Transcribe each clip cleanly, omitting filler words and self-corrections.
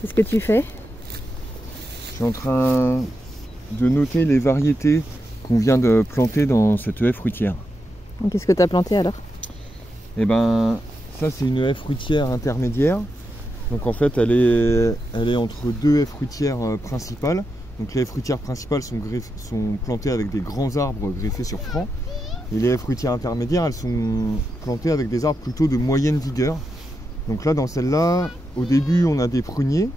Qu'est-ce que tu fais? Je suis en train de noter les variétés qu'on vient de planter dans cette haie fruitière. Qu'est-ce que tu as planté alors? Eh ben, ça c'est une haie fruitière intermédiaire. Donc en fait, elle est entre deux haies fruitières principales. Donc les haies fruitières principales sont plantées avec des grands arbres greffés sur franc. Et les haies fruitières intermédiaires, elles sont plantées avec des arbres plutôt de moyenne vigueur. Donc là, dans celle-là, au début, on a des pruniers.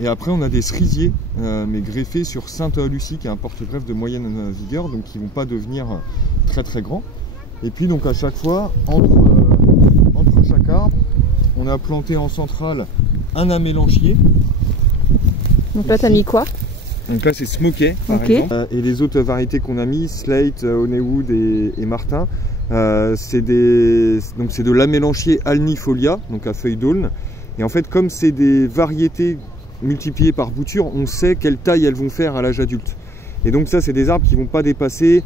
Et après, on a des cerisiers, mais greffés sur Sainte-Lucie, qui est un porte-greffe de moyenne vigueur, donc qui ne vont pas devenir très très grands. Et puis, donc à chaque fois, entre chaque arbre, on a planté en centrale un amélanchier. Donc là, tu as mis quoi? Donc là, c'est Smoky, par exemple. Et les autres variétés qu'on a mis, Slate, Honeywood et Martin, c'est de l'amélanchier alnifolia, donc à feuilles d'aulne. Et en fait, comme c'est des variétés multipliées par bouture, on sait quelle taille elles vont faire à l'âge adulte. Et donc ça, c'est des arbres qui ne vont pas dépasser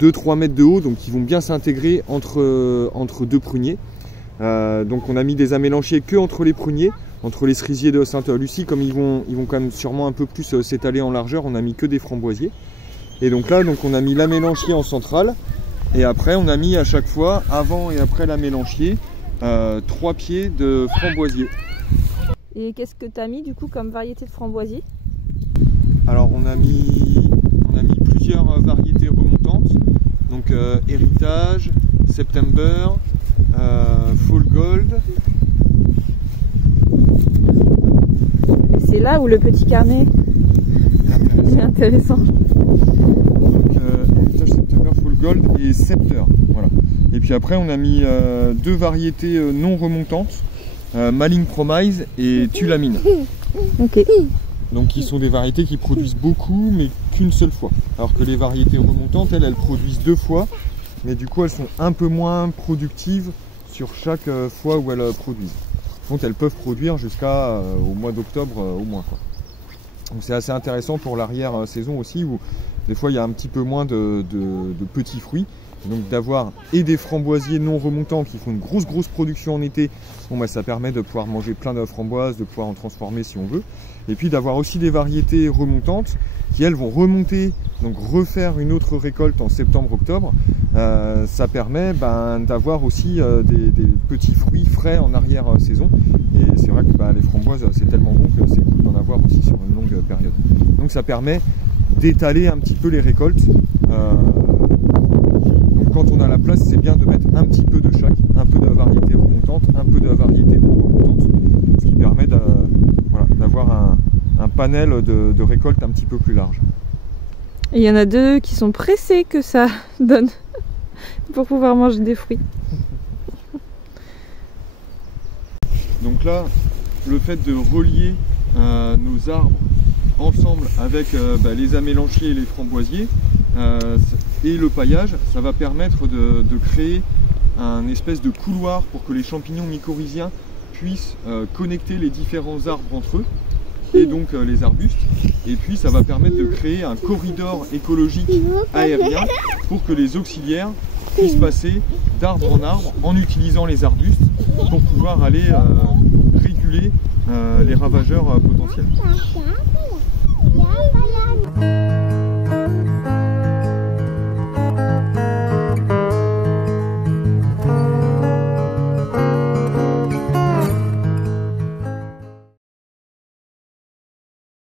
2-3 mètres de haut, donc qui vont bien s'intégrer entre deux pruniers. Donc on a mis des amélanchiers que entre les pruniers, entre les cerisiers de Sainte-Lucie, comme ils vont quand même sûrement un peu plus s'étaler en largeur, on a mis que des framboisiers. Et donc là, on a mis l'amélanchier en centrale, et après on a mis à chaque fois, avant et après l'amélanchier, 3 pieds de framboisiers. Et qu'est-ce que tu as mis du coup comme variété de framboisier? Alors on a mis plusieurs variétés remontantes, donc Héritage, September, Fall Gold. C'est là où le petit carnet est intéressant. Héritage, September, Fall Gold et Scepter. Voilà. Et puis après on a mis deux variétés non remontantes, Malign Promise et Tulamine. Ok. Donc qui sont des variétés qui produisent beaucoup mais qu'une seule fois. Alors que les variétés remontantes, elles produisent 2 fois, mais du coup elles sont un peu moins productives sur chaque fois où elles produisent. Donc elles peuvent produire jusqu'à au mois d'octobre au moins, quoi. Donc c'est assez intéressant pour l'arrière-saison aussi, où des fois il y a un petit peu moins de petits fruits. Donc d'avoir et des framboisiers non remontants qui font une grosse production en été, bon, bah, ça permet de pouvoir manger plein de framboises, de pouvoir en transformer si on veut. Et puis d'avoir aussi des variétés remontantes qui elles vont remonter, donc refaire une autre récolte en septembre-octobre. Ça permet d'avoir aussi des petits fruits frais en arrière-saison. Et c'est vrai que les framboises c'est tellement bon que c'est cool d'en avoir aussi sur une longue période. Donc ça permet d'étaler un petit peu les récoltes. Quand on a la place, c'est bien de mettre un petit peu de chaque, un peu de variété remontante, un peu de variété non remontante, ce qui permet d'avoir un panel de récolte un petit peu plus large. Et il y en a 2 qui sont pressés que ça donne pour pouvoir manger des fruits. Donc là, le fait de relier nos arbres ensemble avec les amélanchiers et les framboisiers, et le paillage, ça va permettre de créer un espèce de couloir pour que les champignons mycorhiziens puissent connecter les différents arbres entre eux et donc les arbustes. Et puis ça va permettre de créer un corridor écologique aérien pour que les auxiliaires puissent passer d'arbre en arbre en utilisant les arbustes pour pouvoir aller réguler les ravageurs potentiels.